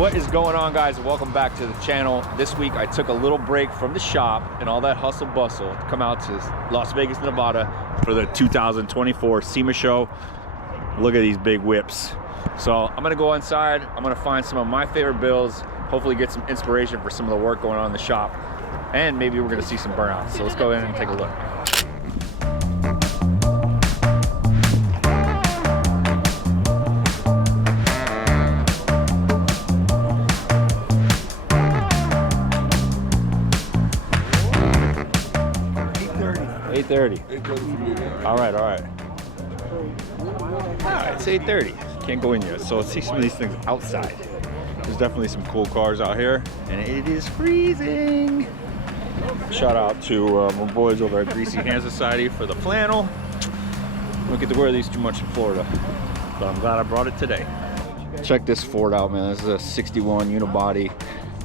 What is going on, guys? Welcome back to the channel. This week I took a little break from the shop and all that hustle bustle to come out to Las Vegas, Nevada for the 2024 Sema show. Look at these big whips. So I'm gonna go inside, I'm gonna find some of my favorite builds, hopefully get some inspiration for some of the work going on in the shop, and maybe we're gonna see some burnouts. So let's go in and take a look. All right. All right, it's 8:30. Can't go in yet, so let's see some of these things outside. There's definitely some cool cars out here, and it is freezing. Shout out to my boys over at Greasy Hand Society for the flannel. Don't get to wear these too much in Florida, but I'm glad I brought it today. Check this Ford out, man. This is a 61 unibody.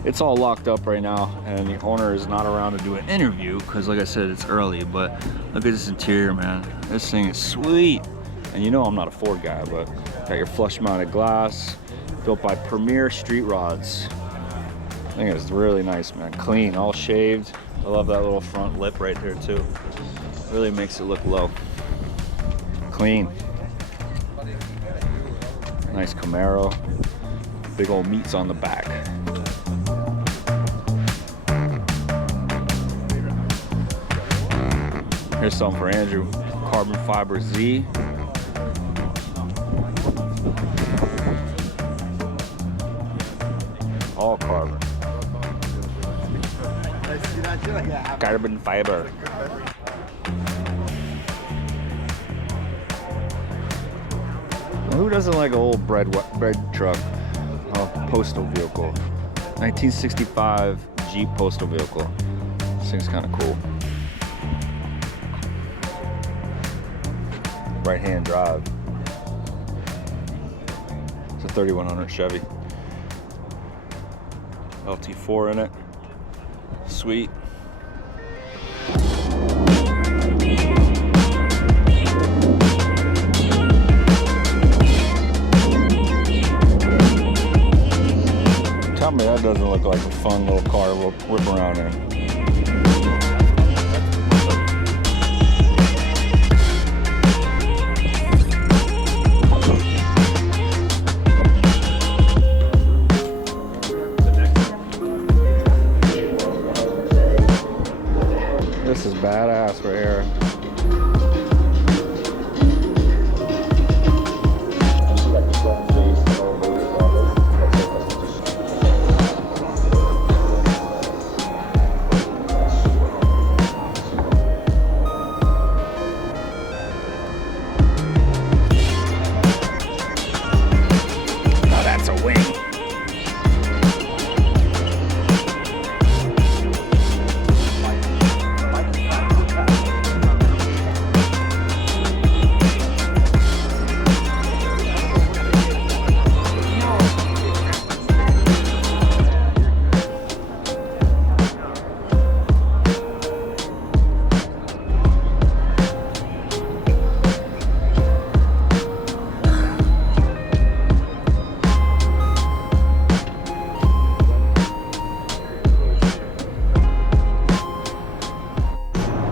It's all locked up right now, and the owner is not around to do an interview because, like I said, it's early. But look at this interior, man. This thing is sweet. And you know I'm not a Ford guy, but got your flush mounted glass, built by Premier Street Rods. I think it's really nice, man. Clean, all shaved. I love that little front lip right there too. Really makes it look low. Clean. Nice Camaro. Big old meats on the back. Here's something for Andrew. Carbon fiber Z. All carbon. Carbon fiber. Who doesn't like an old bread truck? Postal vehicle. 1965 Jeep postal vehicle. This thing's kind of cool. Right-hand drive. It's a 3100 Chevy. LT4 in it. Sweet. Tell me that doesn't look like a fun little car to whip around in. This is badass right here. Now that's a wing.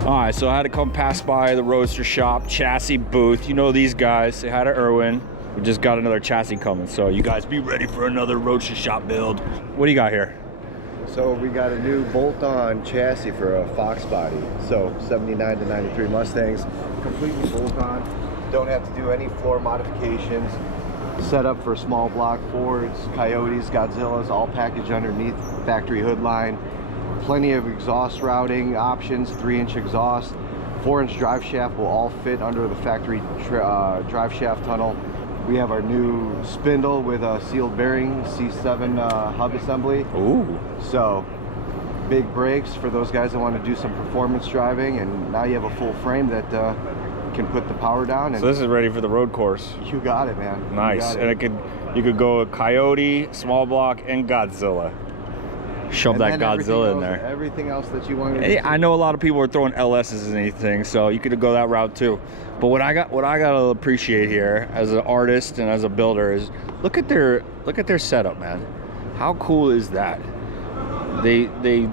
Alright, so I had to come pass by the Roadster Shop chassis booth. You know these guys. Say hi to Erwin. We just got another chassis coming, so you guys be ready for another Roadster Shop build. What do you got here? So we got a new bolt-on chassis for a Fox body. So 79 to 93 Mustangs, completely bolt-on. Don't have to do any floor modifications. Set up for small block Fords, Coyotes, Godzillas, all packaged underneath factory hood line. Plenty of exhaust routing options, 3-inch exhaust. 4-inch drive shaft will all fit under the factory drive shaft tunnel. We have our new spindle with a sealed bearing, C7 hub assembly. Ooh. So big brakes for those guys that want to do some performance driving, and now you have a full frame that can put the power down. And so this is ready for the road course. You got it, man. Nice. And you could go a Coyote, small block, and Godzilla. Shove that Godzilla in there. Everything else that you want to do. I know a lot of people are throwing LSs and anything, so you could go that route too. But what I gotta appreciate here as an artist and as a builder is look at their setup, man. How cool is that? They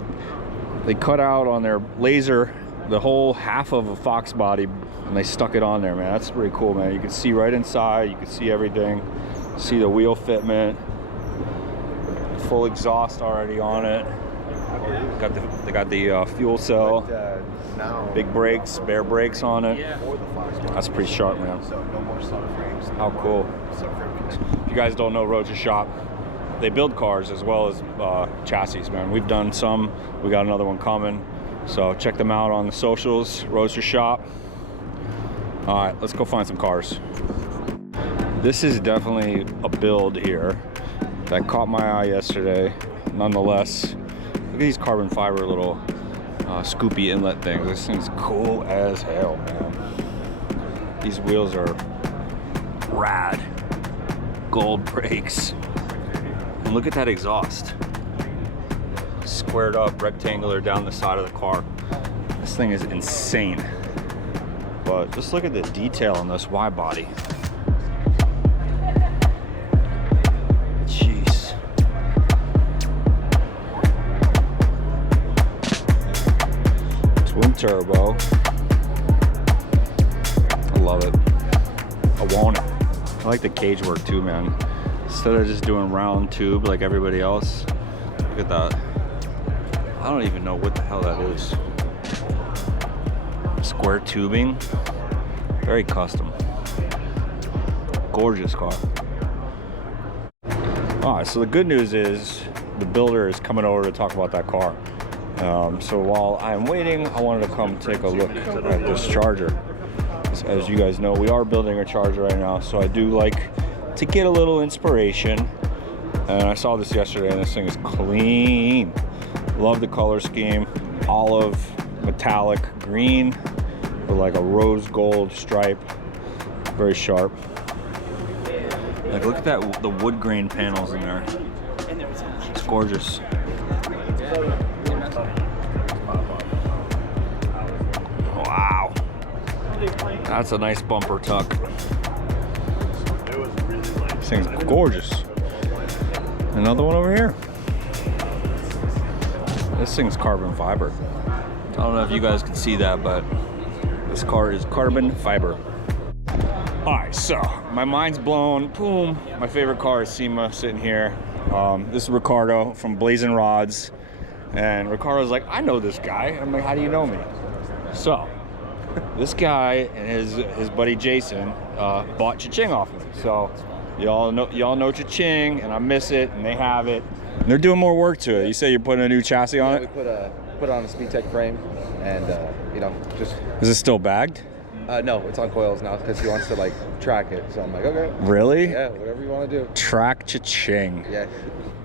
cut out on their Blazer the whole half of a Fox body and they stuck it on there, man. That's pretty cool, man. You can see right inside, you can see everything, see the wheel fitment, full exhaust already on it. They got the fuel cell, big brakes, bare brakes on it. That's pretty sharp, man. So no more subframes. How cool. If you guys don't know Roush Shop, they build cars as well as chassis, man. We've done some, we got another one coming. So check them out on the socials, Roush Shop. All right, let's go find some cars. This is definitely a build here that caught my eye yesterday. Nonetheless, look at these carbon fiber little scoopy inlet things. This thing's cool as hell, man. These wheels are rad. Gold brakes. And look at that exhaust. Squared up, rectangular down the side of the car. This thing is insane. But just look at the detail on this wide body. Jeez. Twin turbo. I love it. I want it. I like the cage work too, man. Instead of just doing round tube like everybody else, look at that. I don't even know what the hell that is. Square tubing, very custom. Gorgeous car. All right, so the good news is the builder is coming over to talk about that car. So while I'm waiting, I wanted to come take a look at this Charger. As you guys know, we are building a Charger right now, so I do like to get a little inspiration. And I saw this yesterday, and this thing is clean. Love the color scheme, olive, metallic green with like a rose gold stripe. Very sharp. Like, look at that, the wood grain panels in there. It's gorgeous. Wow. That's a nice bumper tuck. This thing's gorgeous. Another one over here. This thing's carbon fiber. I don't know if you guys can see that, but this car is carbon fiber. All right, so my mind's blown. Boom. My favorite car is Sema sitting here. This is Ricardo from Blazin Rodz. And Ricardo's like, I know this guy. I'm like, how do you know me? So this guy and his buddy Jason bought Cha-Ching off me. So y'all know Cha-Ching, and I miss it, and they have it. And they're doing more work to it. You say you're putting a new chassis on it? We put on a SpeedTech frame, and you know, just. Is it still bagged? No, it's on coils now because he wants to like track it. So I'm like, okay. Really? Yeah, whatever you want to do. Track Cha-Ching. Yeah.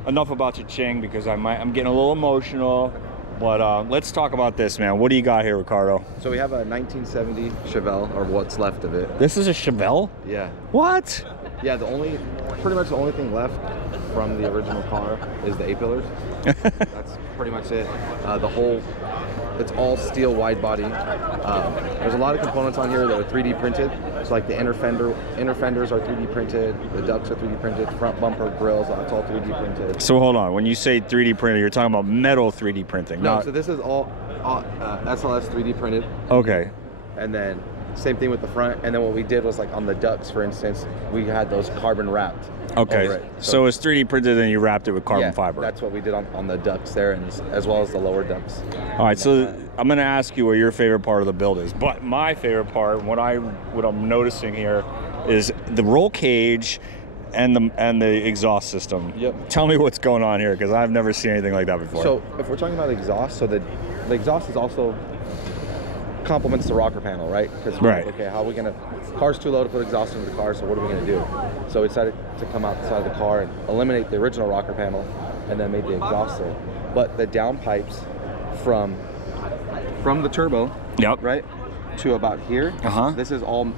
Enough about Cha-Ching because I'm getting a little emotional. But let's talk about this, man. What do you got here, Ricardo? So we have a 1970 Chevelle, or what's left of it. This is a Chevelle? Yeah. What? Yeah, pretty much the only thing left from the original car is the A-pillars. That's pretty much it. It's all steel wide body. There's a lot of components on here that are 3D printed. So like the inner fenders are 3D printed, the ducts are 3D printed, front bumper, grills, that's all 3D printed. So hold on, when you say 3D printed, you're talking about metal 3D printing? No, so this is all SLS 3D printed. Okay. And then same thing with the front. And then what we did was like on the ducts, for instance, we had those carbon wrapped. Okay, so it's 3D printed and you wrapped it with carbon fiber. That's what we did on the ducts there, and as well as the lower ducts. All right, so I'm going to ask you what your favorite part of the build is. But my favorite part, what I'm noticing here, is the roll cage and the exhaust system. Yep. Tell me what's going on here, because I've never seen anything like that before. So if we're talking about exhaust, so the exhaust is also complements the rocker panel, right? Because right. Okay, how are we gonna? Car's too low to put exhaust into the car, so what are we gonna do? So we decided to come out the side of the car and eliminate the original rocker panel, and then made the exhaust there. But the down pipes from the turbo, yep, right, to about here. This is all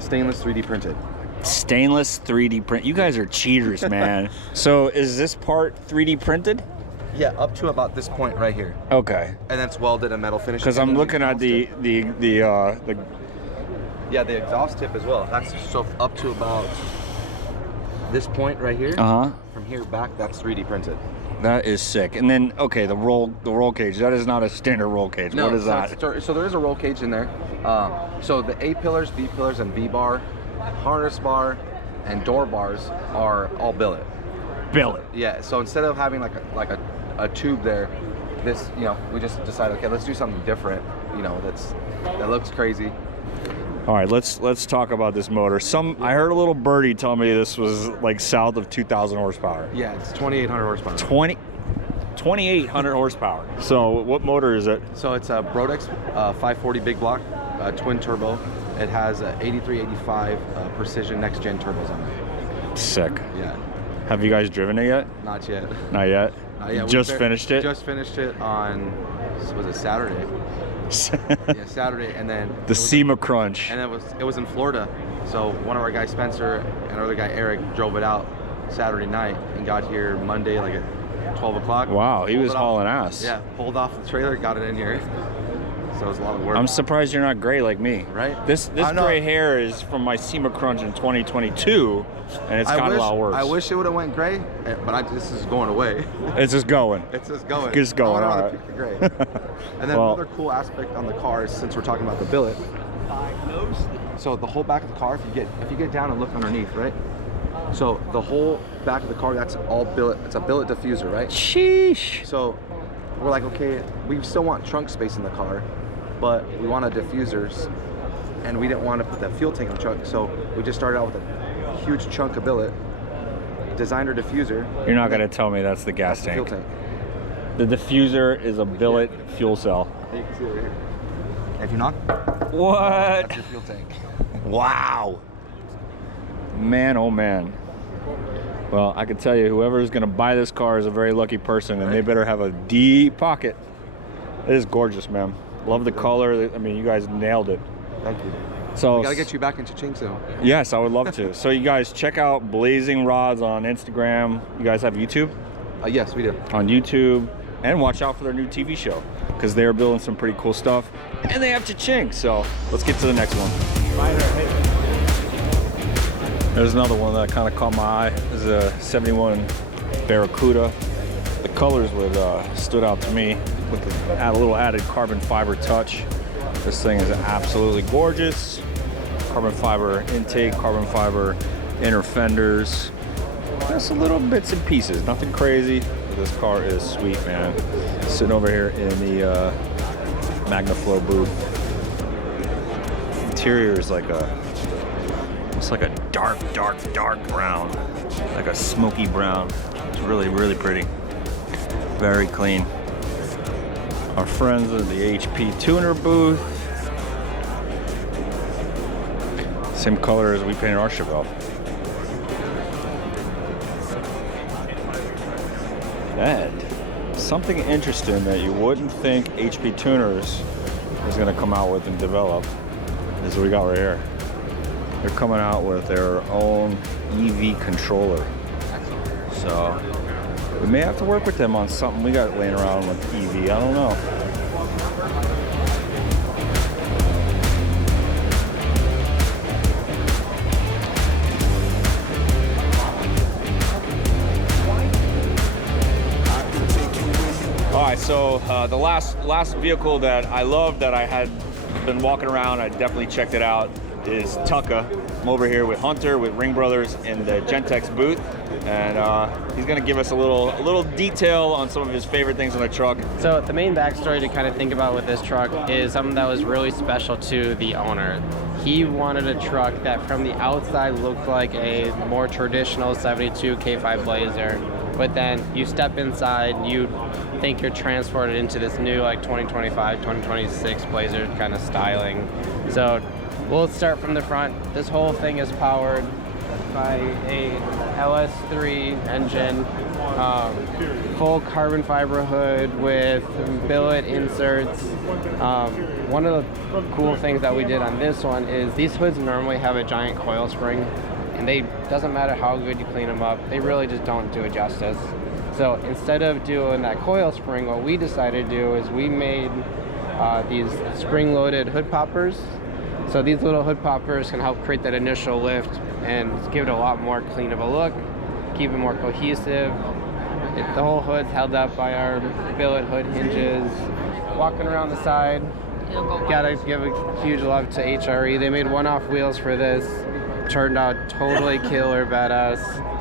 stainless 3D printed. Stainless 3D print. You guys are cheaters, man. So is this part 3D printed? Yeah, up to about this point right here. Okay. And then it's welded and metal finish. Because I'm looking at the yeah, the exhaust tip as well. That's so up to about this point right here, from here back, that's 3D printed. That is sick. And then, okay, the roll cage. That is not a standard roll cage. No, what is that? So there is a roll cage in there. So the A pillars, B pillars, and V bar, harness bar, and door bars are all billet. Billet. Yeah. So instead of having like a tube there, this, you know, we just decided, okay, let's do something different. You know, that looks crazy. All right, let's talk about this motor. I heard a little birdie tell me this was like south of 2,000 horsepower. Yeah, it's 2,800 horsepower. 2,800 horsepower. So what motor is it? So it's a Burnouts 540 big block, twin turbo. It has 8385 precision next gen turbos on it. Sick. Yeah. Have you guys driven it yet? Not yet. Not yet? Yeah, just finished it? Just finished it on, was it Saturday? Yeah, Saturday, and then the Sema crunch. And it was in Florida. So one of our guys, Spencer, and our other guy, Eric, drove it out Saturday night and got here Monday, like at 12 o'clock. Wow, he was hauling ass. Yeah, pulled off the trailer, got it in here. So it was a lot of work. I'm surprised you're not gray like me. Right? This gray hair is from my Sema crunch in 2022, and it's gotten a lot worse. I wish it would have went gray, but this is going away. It's just going. It's just going. It's going. I All want right. to keep the gray. And then another cool aspect on the car is, since we're talking about the billet. So the whole back of the car, if you get down and look underneath, right? So the whole back of the car, that's all billet. It's a billet diffuser, right? Sheesh. So we're like, okay, we still want trunk space in the car, but we wanted diffusers, and we didn't want to put that fuel tank in the trunk. So we just started out with a huge chunk of billet, designer diffuser. You're not going to tell me that's the gas tank. Fuel tank. The diffuser is a billet fuel cell. You can see it right here. If you knock, what? that's your fuel tank. Wow. Man, oh man. Well, I can tell you, whoever is going to buy this car is a very lucky person, and they better have a deep pocket. It is gorgeous, man. Love the color. I mean, you guys nailed it. Thank you. So we gotta get you back into Ching soon. Yes, I would love to. So you guys check out Blazin Rodz on Instagram. You guys have YouTube? Yes, we do. On YouTube. And watch out for their new TV show, because they're building some pretty cool stuff. And they have Ching. So let's get to the next one. There's another one that kind of caught my eye. This is a 71 Barracuda. The colors stood out to me with a little added carbon fiber touch. This thing is absolutely gorgeous. Carbon fiber intake, carbon fiber inner fenders. Just a little bits and pieces, nothing crazy. But this car is sweet, man. Sitting over here in the MagnaFlow booth. Interior is it's like a dark brown, like a smoky brown. It's really, really pretty. Very clean. Our friends at the HP tuner booth. Same color as we painted our Chevelle. And something interesting that you wouldn't think HP Tuners is going to come out with and develop is what we got right here. They're coming out with their own EV controller. So we may have to work with them on something we got laying around with EV. I don't know. All right, so the last vehicle that I love that I had been walking around, I definitely checked it out, is Tuka. I'm over here with Hunter, with Ring Brothers in the Gentex booth, and he's gonna give us a little detail on some of his favorite things on the truck. So the main backstory to kind of think about with this truck is something that was really special to the owner. He wanted a truck that from the outside looked like a more traditional 72 K5 Blazer, but then you step inside, you think you're transported into this new like 2025, 2026 Blazer kind of styling. So we'll start from the front. This whole thing is powered by a LS 3 engine, full carbon fiber hood with billet inserts. One of the cool things that we did on this one is these hoods normally have a giant coil spring, and doesn't matter how good you clean them up, they really just don't do it justice. So instead of doing that coil spring, what we decided to do is we made these spring-loaded hood poppers. So So these little hood poppers can help create that initial lift and give it a lot more clean of a look, keep it more cohesive. The whole hood's held up by our billet hood hinges. Walking around the side, gotta give a huge love to HRE. They made one-off wheels for this. Turned out totally killer, badass.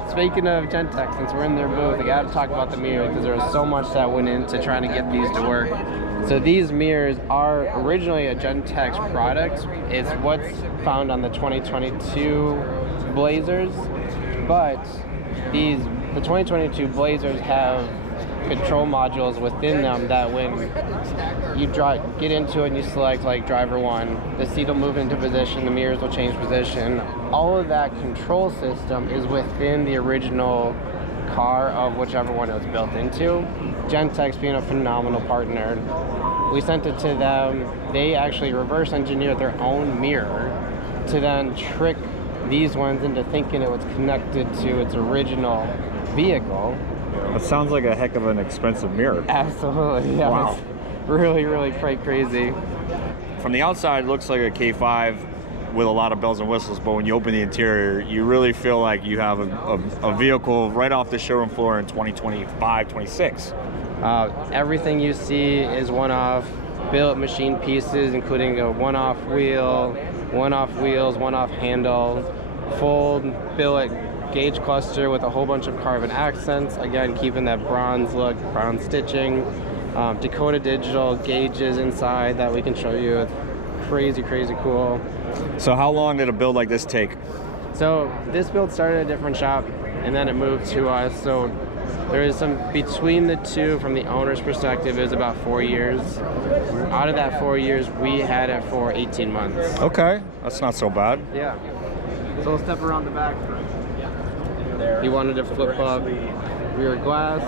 Speaking of Gentex, since we're in their booth, I gotta talk about the mirrors because there was so much that went into trying to get these to work. So these mirrors are originally a Gentex product. It's what's found on the 2022 Blazers, but the 2022 Blazers have control modules within them that when you get into it and you select like driver 1, the seat will move into position, the mirrors will change position. All of that control system is within the original car of whichever one it was built into. Gentex being a phenomenal partner, we sent it to them. They actually reverse engineered their own mirror to then trick these ones into thinking it was connected to its original vehicle. That sounds like a heck of an expensive mirror. Absolutely, yeah. Wow. It's really quite crazy. From the outside, it looks like a K5 with a lot of bells and whistles, but when you open the interior, you really feel like you have a vehicle right off the showroom floor in 2025, 26. Everything you see is one-off billet machine pieces, including a one-off wheel, one-off wheels, one-off handle, full billet gauge cluster with a whole bunch of carbon accents, again keeping that bronze look, bronze stitching, Dakota digital gauges inside that we can show you. It's crazy cool. So how long did a build like this take? So this build started at a different shop and then it moved to us. So there is some between the two. From the owner's perspective, it was about 4 years. Out of that 4 years, we had it for 18 months. Okay, that's not so bad. Yeah. So we'll step around the back. He wanted to flip up rear glass,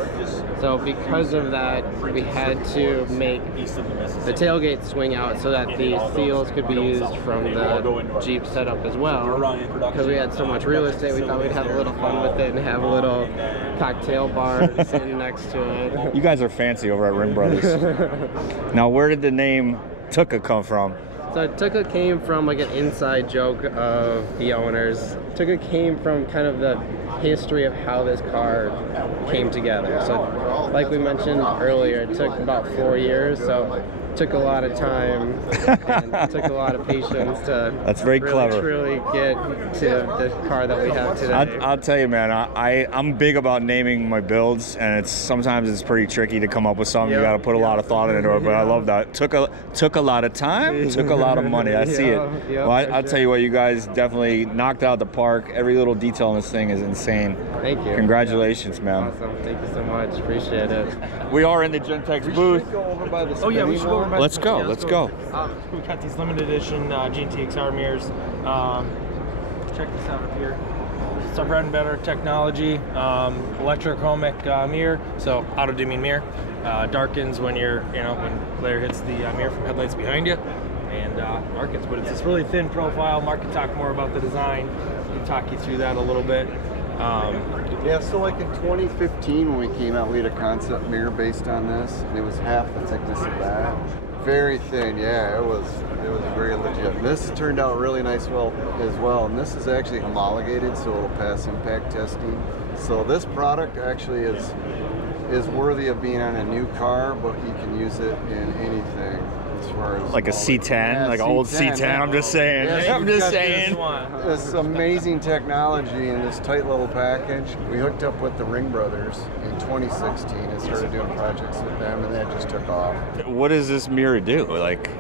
so because of that, we had to make the tailgate swing out so that the seals could be used from the Jeep setup as well. Because we had so much real estate, we thought we'd have a little fun with it and have a little cocktail bar sitting next to it. You guys are fancy over at Rim Brothers. Now, where did the name Tuka come from? So Tuka came from like an inside joke of the owners. Tuka came from kind of the history of how this car came together. So like we mentioned earlier, it took about 4 years, so it took a lot of time and it took a lot of patience to That's very clever. truly get to the car that we have today. I'll tell you, man, I'm big about naming my builds, and sometimes it's pretty tricky to come up with something. You got to put a lot of thought into it, but I love that. Took a lot of time, took a lot of money. I see it. Well, I'll tell you what, you guys definitely knocked out the park. Every little detail in this thing is insane. Thank you. Congratulations, man. Awesome. Thank you so much. Appreciate it. We are in the Gentex booth. Oh yeah, we should go over by Let's go. Let's go. We've got these limited edition GTXR mirrors. Check this out up here. It's our bread and butter technology. Electrochromic mirror, so auto dimming mirror. Darkens when when glare hits the mirror from headlights behind you, and darkens. But it's this really thin profile. Mark can talk more about the design. He can talk you through that a little bit. Yeah, so like in 2015 when we came out, we had a concept mirror based on this, and it was half the thickness of that. Very thin, yeah, it was very legit. This turned out really nice as well, and this is actually homologated, so it'll pass impact testing. So this product actually is worthy of being on a new car, but you can use it in anything. As far as Like a C10, like an old C10. I'm just saying. Yeah, I'm just saying. This amazing technology in this tight little package. We hooked up with the Ring Brothers in 2016 and started doing projects with them, and that just took off. What does this mirror do? Like,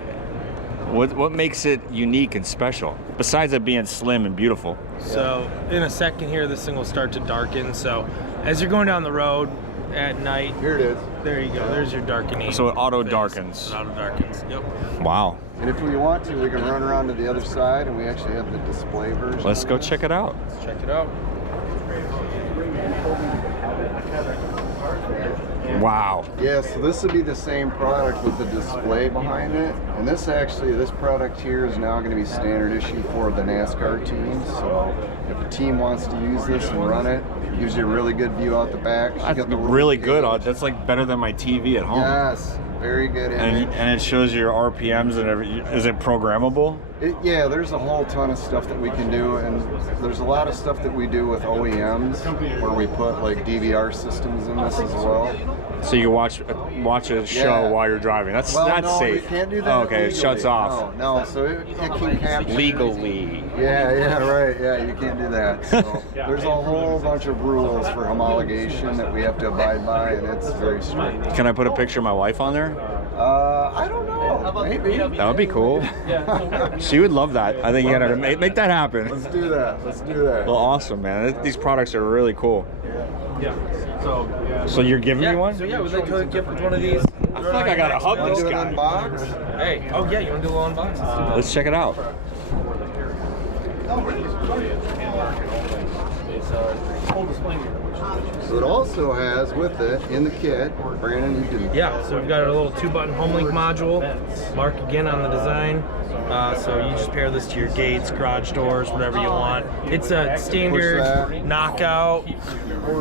what makes it unique and special besides it being slim and beautiful? So in a second here, this thing will start to darken. So as you're going down the road at night, Here it is. there you go. There's your darkening. So it auto phase. darkens. It auto darkens. Yep. Wow. And if we want to, we can run around to the other side, and we actually have the display version. Let's go check it out. Let's check it out. Wow. Yeah, so this would be the same product with the display behind it. And this product here is now going to be standard issue for the NASCAR teams. So if a team wants to use this and run it, it gives you a really good view out the back. You That's got the really little good. gauge. That's like better than my TV at home. Yes, very good image. And it shows your RPMs and everything. Is it programmable? Yeah, there's a whole ton of stuff that we can do, and there's a lot of stuff that we do with OEMs where we put like DVR systems in this as well. So you watch a show while you're driving. That's no, safe. We can't do that. Oh, okay, legally. it shuts off. No, so it can capture Legally. Yeah, right. Yeah, you can't do that. So there's a whole bunch of rules for homologation that we have to abide by, and it's very strict. Can I put a picture of my wife on there? I don't know. Maybe. That would be cool. She would love that. I think you gotta make that happen. Let's do that. Let's do that. Well, awesome, man. These products are really cool. Yeah. So you're giving me one? So yeah, we'd like to gift one of these. I feel like I gotta hug this Do an guy. unbox? Hey. Oh yeah, you want to do a little unboxing? Let's check it out. So it also has with it in the kit, Brandon, you can. Yeah, so we've got a little 2-button home link module. Mark again on the design. So you just pair this to your gates, garage doors, whatever you want. It's a standard knockout.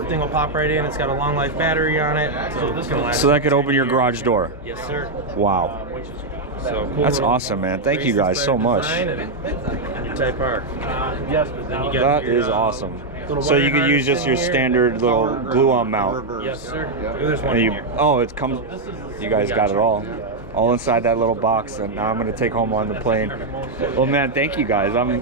Thing will pop right in. It's got a long life battery on it, so it's gonna last. So that could open your garage door. Yes, sir. Wow. So cool. That's awesome, man. Thank you guys so much. And your Type R. Yes, but then you got That your, is awesome. little So you wire could use harness just your in here. standard little glue-on mount. Yes, sir. Yep. There's one And in you, here. oh, it comes. You guys got it all inside that little box, and now I'm gonna take home on the plane. Well, man, thank you guys. I'm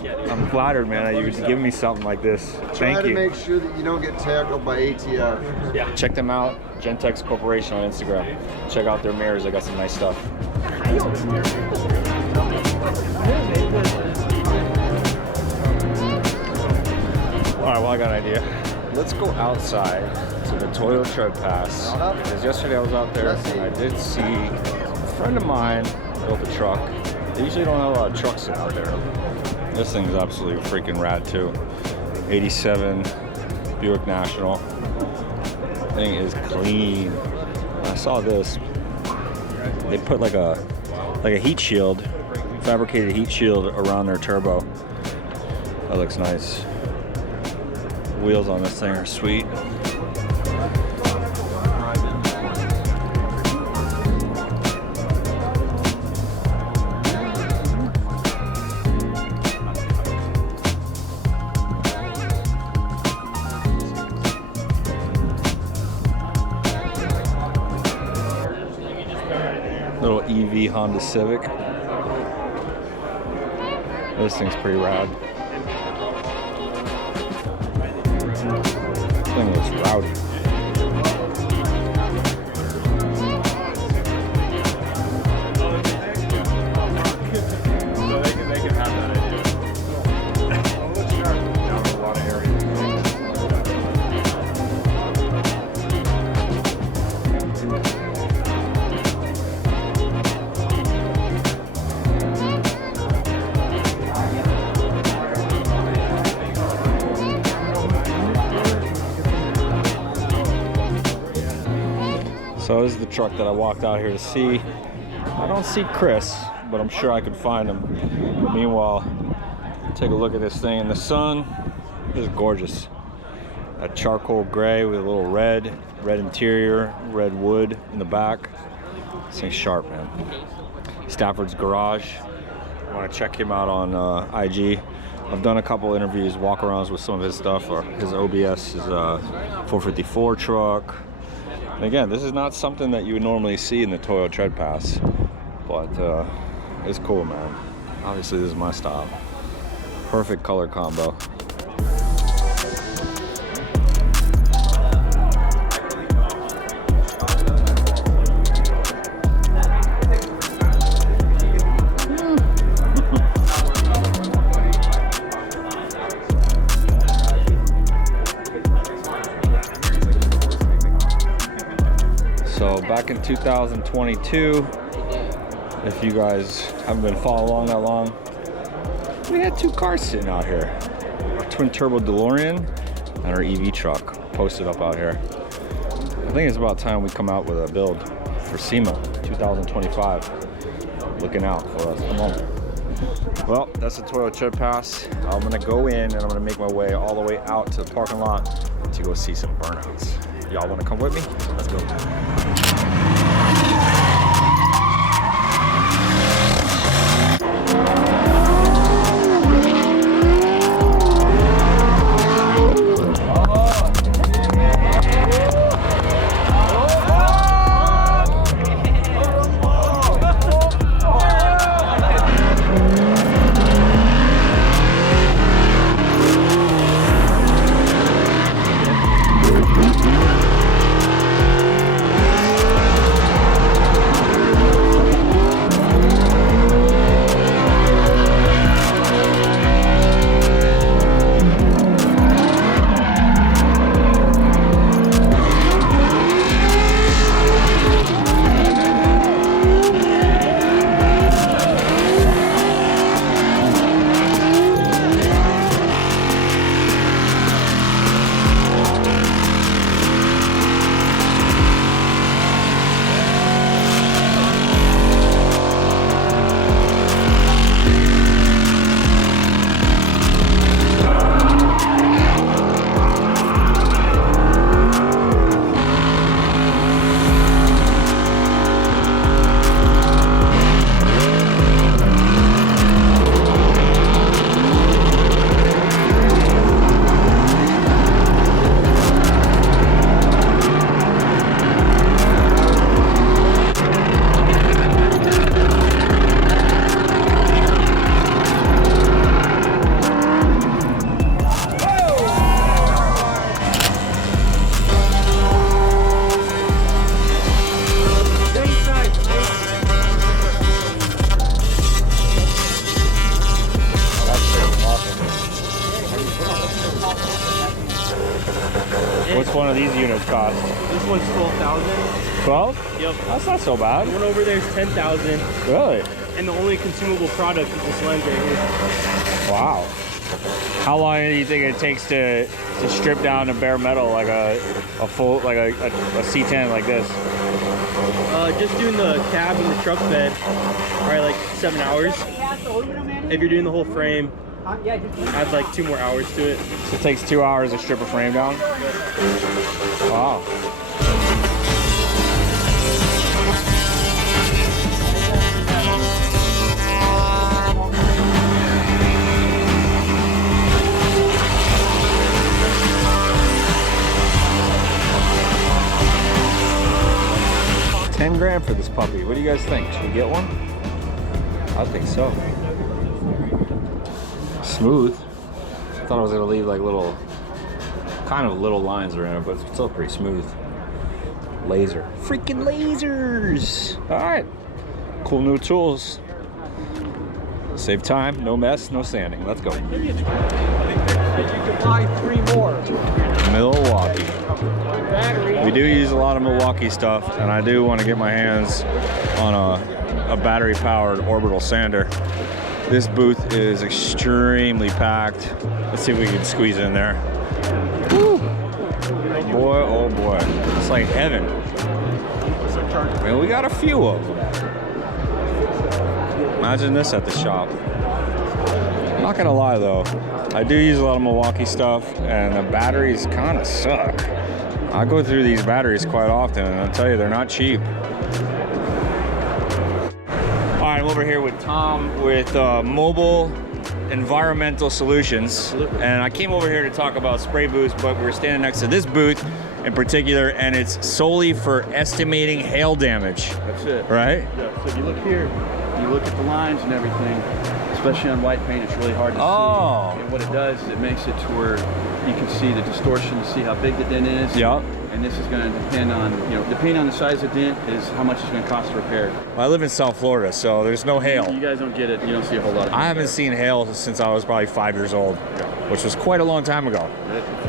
flattered, man, that you would give me something like this. Try Thank to you. make sure that you don't get tackled by ATF. Yeah. Check them out, Gentex Corporation on Instagram. Check out their mirrors. They got some nice stuff. All right, well, I got an idea. Let's go outside to the Toyo Treadpass. Because yesterday I was out there and I did see a friend of mine built a truck. They usually don't have a lot of trucks out there. This thing's absolutely freaking rad too. 87 Buick National. Thing is clean. When I saw this, they put like a heat shield, fabricated heat shield around their turbo. That looks nice. Wheels on this thing are sweet. Little EV Honda Civic. This thing's pretty rad. This thing looks rowdy. So this is the truck that I walked out here to see. I don't see Chris, but I'm sure I could find him. But meanwhile, take a look at this thing in the sun. This is gorgeous. A charcoal gray with a little red interior, red wood in the back. This thing's sharp, man. Stafford's Garage. I want to check him out on IG. I've done a couple interviews, walk-arounds with some of his stuff, or his OBS, his 454 truck. And again, this is not something that you would normally see in the Toyo Treadpass, but it's cool, man. Obviously, this is my style. Perfect color combo. So back in 2022, if you guys haven't been following along that long, we had two cars sitting out here. Our twin turbo DeLorean and our EV truck posted up out here. I think it's about time we come out with a build for Sema 2025. Looking out for us, come on. Well, that's the Toyo Treadpass. I'm gonna go in and I'm gonna make my way all the way out to the parking lot to go see some burnouts. Y'all wanna come with me? Let's go. What's one of these units cost? This one's 12,000. 12? Yep. That's not so bad. The one over there is 10,000. Really? And the only consumable product is this lens right here. Wow. How long do you think it takes to strip down to bare metal like a full like a C10 like this? Just doing the cab and the truck bed, probably like 7 hours. If you're doing the whole frame, add like 2 more hours to it. So it takes 2 hours to strip a frame down? Wow. $10 grand for this puppy. What do you guys think? Should we get one? I think so. Smooth. I thought I was gonna leave like little lines around it, but it's still pretty smooth. Laser. Freaking lasers! Alright. Cool new tools. Save time, no mess, no sanding. Let's go. You can buy 3 more. Milwaukee. We do use a lot of Milwaukee stuff, and I do want to get my hands on a battery-powered Orbital Sander. This booth is extremely packed. Let's see if we can squeeze in there. Woo. Boy, oh boy, it's like heaven. Man, we got a few of them. Imagine this at the shop. I'm not gonna lie though, I do use a lot of Milwaukee stuff, and the batteries kind of suck. I go through these batteries quite often, and I'll tell you, they're not cheap. All right, I'm over here with Tom with Mobile Environmental Solutions, and I came over here to talk about spray booths, but we're standing next to this booth in particular, and it's solely for estimating hail damage. That's it. Right? Yeah. So if you look here, you look at the lines and everything, especially on white paint, it's really hard to see. And what it does is it makes it to where you can see the distortion, see how big the dent is. Yep. And this is going to depend on, depending on the size of the dent is how much it's going to cost to repair. I live in South Florida, so there's no hail. You guys don't get it. You don't see a whole lot of it. I haven't seen hail since I was probably 5 years old, which was quite a long time ago.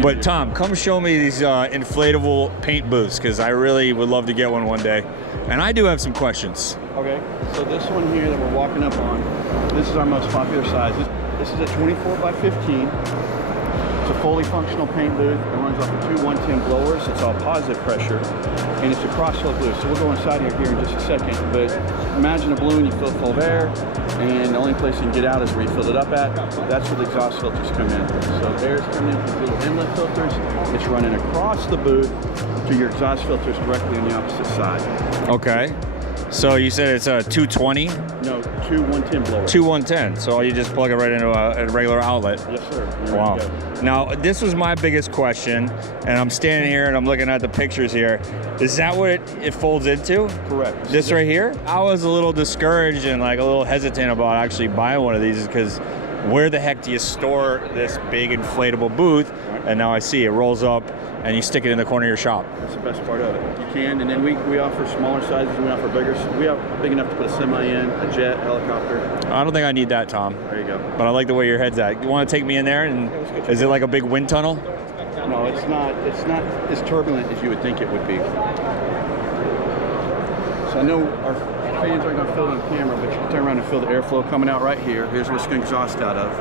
But Tom, come show me these inflatable paint booths, because I really would love to get one day. And I do have some questions. Okay, so this one here that we're walking up on, this is our most popular size. This is a 24 by 15. It's a fully functional paint booth. It runs off of 2 110 blowers. It's all positive pressure, and it's a cross-flow booth. So we'll go inside here in just a second. But imagine a balloon, you fill it full of air, and the only place you can get out is where you fill it up at. That's where the exhaust filters come in. So air's coming in through little inlet filters. It's running across the booth to your exhaust filters directly on the opposite side. Okay. So you said it's a 220? No, 2 110 blowers. 2 110. So you just plug it right into a regular outlet. Yes, sir. You're Wow. ready to go. Now, this was my biggest question, and I'm standing here and I'm looking at the pictures here. Is that what it folds into? Correct. This right here? I was a little discouraged and like a little hesitant about actually buying one of these, because where the heck do you store this big inflatable booth? And now I see it rolls up and you stick it in the corner of your shop. That's the best part of it. You can, and then we offer smaller sizes, we offer bigger. We have big enough to put a semi in, a jet, helicopter. I don't think I need that, Tom. There you go. But I like the way your head's at. You want to take me in there? And is it like a big wind tunnel? No, it's not. It's not as turbulent as you would think it would be. So I know our fans aren't going to feel it on camera, but you can turn around and feel the airflow coming out right here. Here's what it's going to exhaust out of.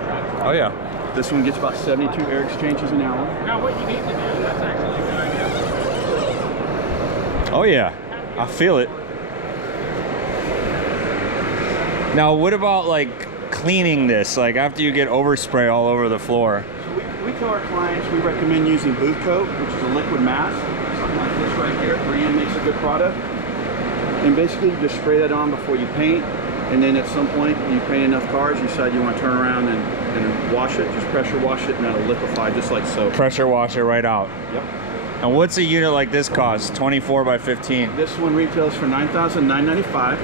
Oh yeah. This one gets about 72 air exchanges an hour. Now what you need to do, that's actually a good idea. Oh yeah, I feel it. Now what about like cleaning this, like after you get overspray all over the floor? So we tell our clients we recommend using Booth Coat, which is a liquid mask, something like this right here. 3M makes a good product. And basically you just spray that on before you paint, and then at some point you paint enough cars, you decide you want to turn around and wash it, just pressure wash it, and that'll liquefy just like soap. Pressure wash it right out. Yep. And what's a unit like this cost? 24 by 15. This one retails for $9,995.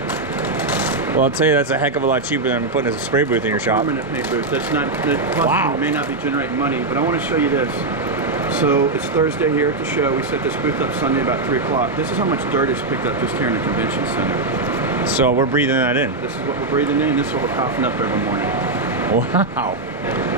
Well, I'll tell you, that's a heck of a lot cheaper than putting a spray booth in your shop. Permanent paint booth. That's not, the cost Wow. may not be generating money, but I want to show you this. So it's Thursday here at the show. We set this booth up Sunday about 3 o'clock. This is how much dirt is picked up just here in the convention center. So we're breathing that in. This is what we're breathing in. This is what we're coughing up every morning. Wow.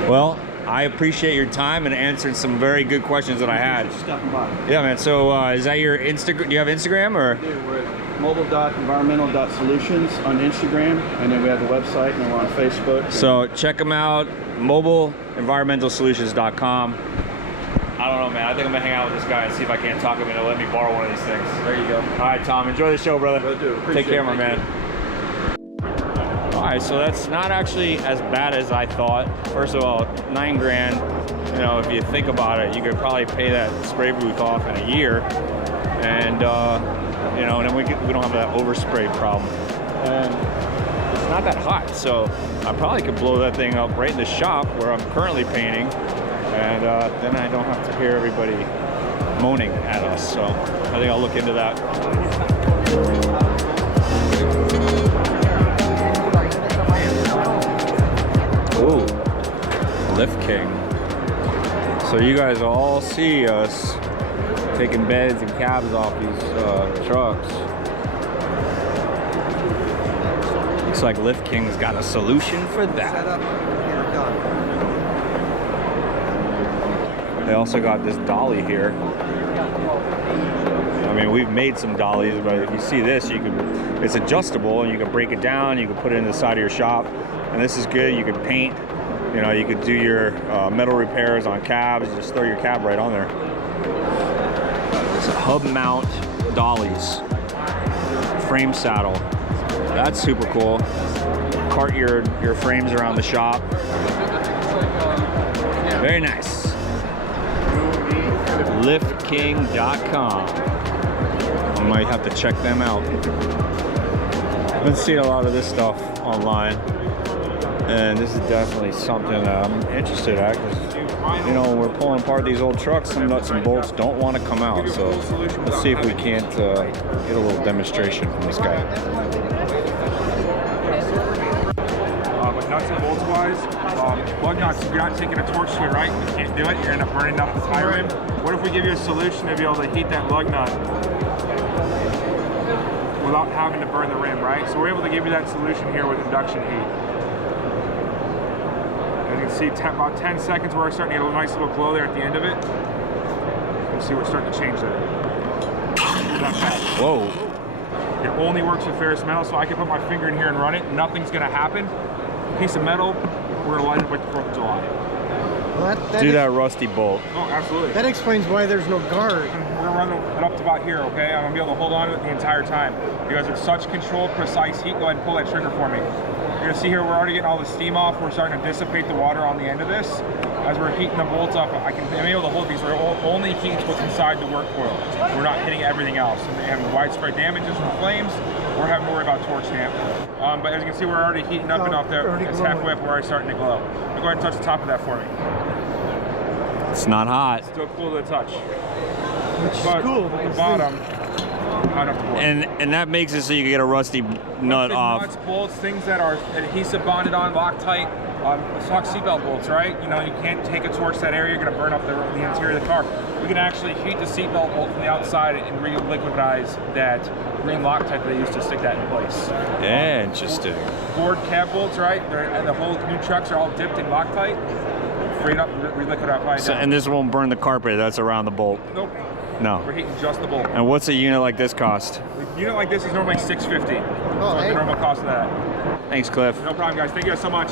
Well, I appreciate your time and answering some very good questions that I had. Stopping by. Yeah, man. So is that your Instagram? Do you have Instagram or? We're at mobile.environmental.solutions on Instagram, and then we have the website, and we're on Facebook. So check them out, mobileenvironmentalsolutions.com. I don't know, man. I think I'm gonna hang out with this guy and see if I can't talk him into letting me borrow one of these things. There you go. All right, Tom. Enjoy the show, brother. Will do. Take care, my Appreciate it. man. All right, so that's not actually as bad as I thought. First of all, $9 grand. You know, if you think about it, you could probably pay that spray booth off in a year, and you know, and then we don't have that overspray problem. And it's not that hot, so I probably could blow that thing up right in the shop where I'm currently painting, and then I don't have to hear everybody moaning at us. So I think I'll look into that. Ooh, Lift King. So you guys all see us taking beds and cabs off these trucks. Looks like Lift King's got a solution for that. They also got this dolly here. I mean, we've made some dollies, but if you see this, it's adjustable and you can break it down, you can put it in the side of your shop. And this is good. You can paint, you know, you could do your metal repairs on cabs. You just throw your cab right on there. It's hub mount dollies, frame saddle. That's super cool. Cart your frames around the shop. Very nice. liftking.com. I might have to check them out. I've been seeing a lot of this stuff online, and this is definitely something I'm interested at, because you know, when we're pulling apart these old trucks, some nuts and bolts don't want to come out. So let's see if we can't get a little demonstration from this guy. But nuts and bolts wise, lug nuts, you're not taking a torch to it, right? You can't do it. You're gonna end up burning up the tie rim. What if we give you a solution to be able to heat that lug nut without having to burn the rim, right? So we're able to give you that solution here with induction heat. As you can see, about 10 seconds, we're starting to get a nice little glow there at the end of it. You can see we're starting to change there. Not bad. Whoa. It only works with ferrous metal, so I can put my finger in here and run it. Nothing's gonna happen. Piece of metal, we're gonna light it like the 4th of July. Well, Do that rusty bolt. Oh, absolutely. That explains why there's no guard. We're gonna run it up to about here, okay? I'm gonna be able to hold on to it the entire time. Because it's such controlled, precise heat. Go ahead and pull that trigger for me. You're gonna see here, we're already getting all the steam off. We're starting to dissipate the water on the end of this. As we're heating the bolts up, I'm able to hold these. We're only heating what's inside the work coil. We're not hitting everything else. And widespread damages from flames, we're having to worry about torch damp. But as you can see, we're already heating up enough there. It's halfway up, we're already starting to glow. Now go ahead and touch the top of that for me. It's not hot. Still cool to the touch. Which is But cool. the bottom, hot enough to work. And that makes it so you can get a rusty nut off. Nuts, bolts, things that are adhesive bonded on, Loctite. Stock seatbelt bolts, right? You know, you can't take a torch to that area, you're gonna burn up the interior of the car. We can actually heat the seatbelt bolt from the outside and reliquidize that green Loctite that they used to stick that in place. Interesting. Ford cab bolts, right? The whole new trucks are all dipped in Loctite. Free it up, reliquidize So, and this won't burn the carpet that's around the bolt? Nope. No. We're heating just the bolt. And what's a unit like this cost? A unit like this is normally $650. Oh, The hey. normal cost of that. Thanks, Cliff. No problem, guys. Thank you guys so much.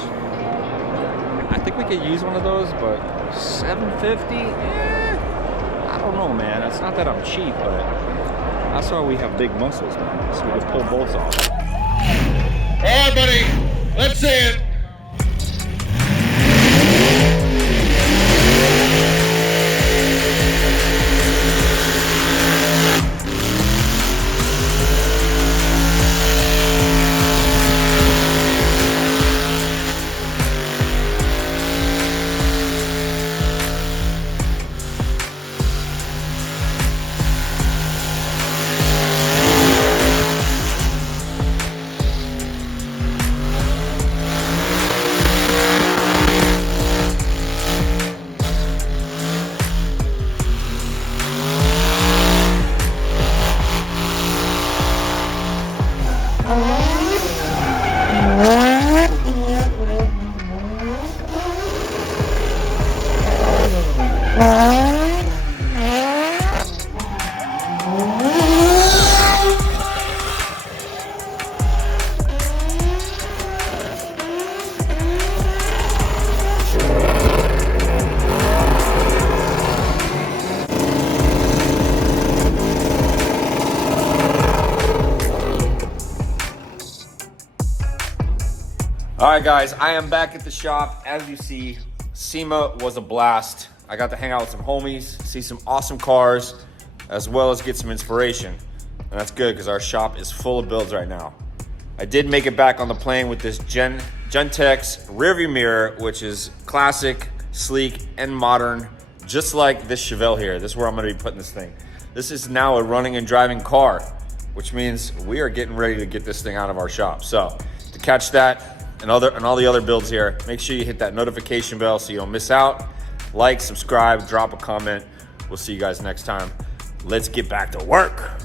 I think we could use one of those, but $750? I don't know, man. It's not that I'm cheap, but that's why we have big muscles, man. So we can pull bolts off. All right, buddy. Let's see it. All right, guys, I am back at the shop. As you see, Sema was a blast. I got to hang out with some homies, see some awesome cars, as well as get some inspiration. And that's good because our shop is full of builds right now. I did make it back on the plane with this Gentex rearview mirror, which is classic, sleek, and modern, just like this Chevelle here. This is where I'm gonna be putting this thing. This is now a running and driving car, which means we are getting ready to get this thing out of our shop. So to catch that and all the other builds here, make sure you hit that notification bell so you don't miss out. Like, subscribe, drop a comment. We'll see you guys next time. Let's get back to work.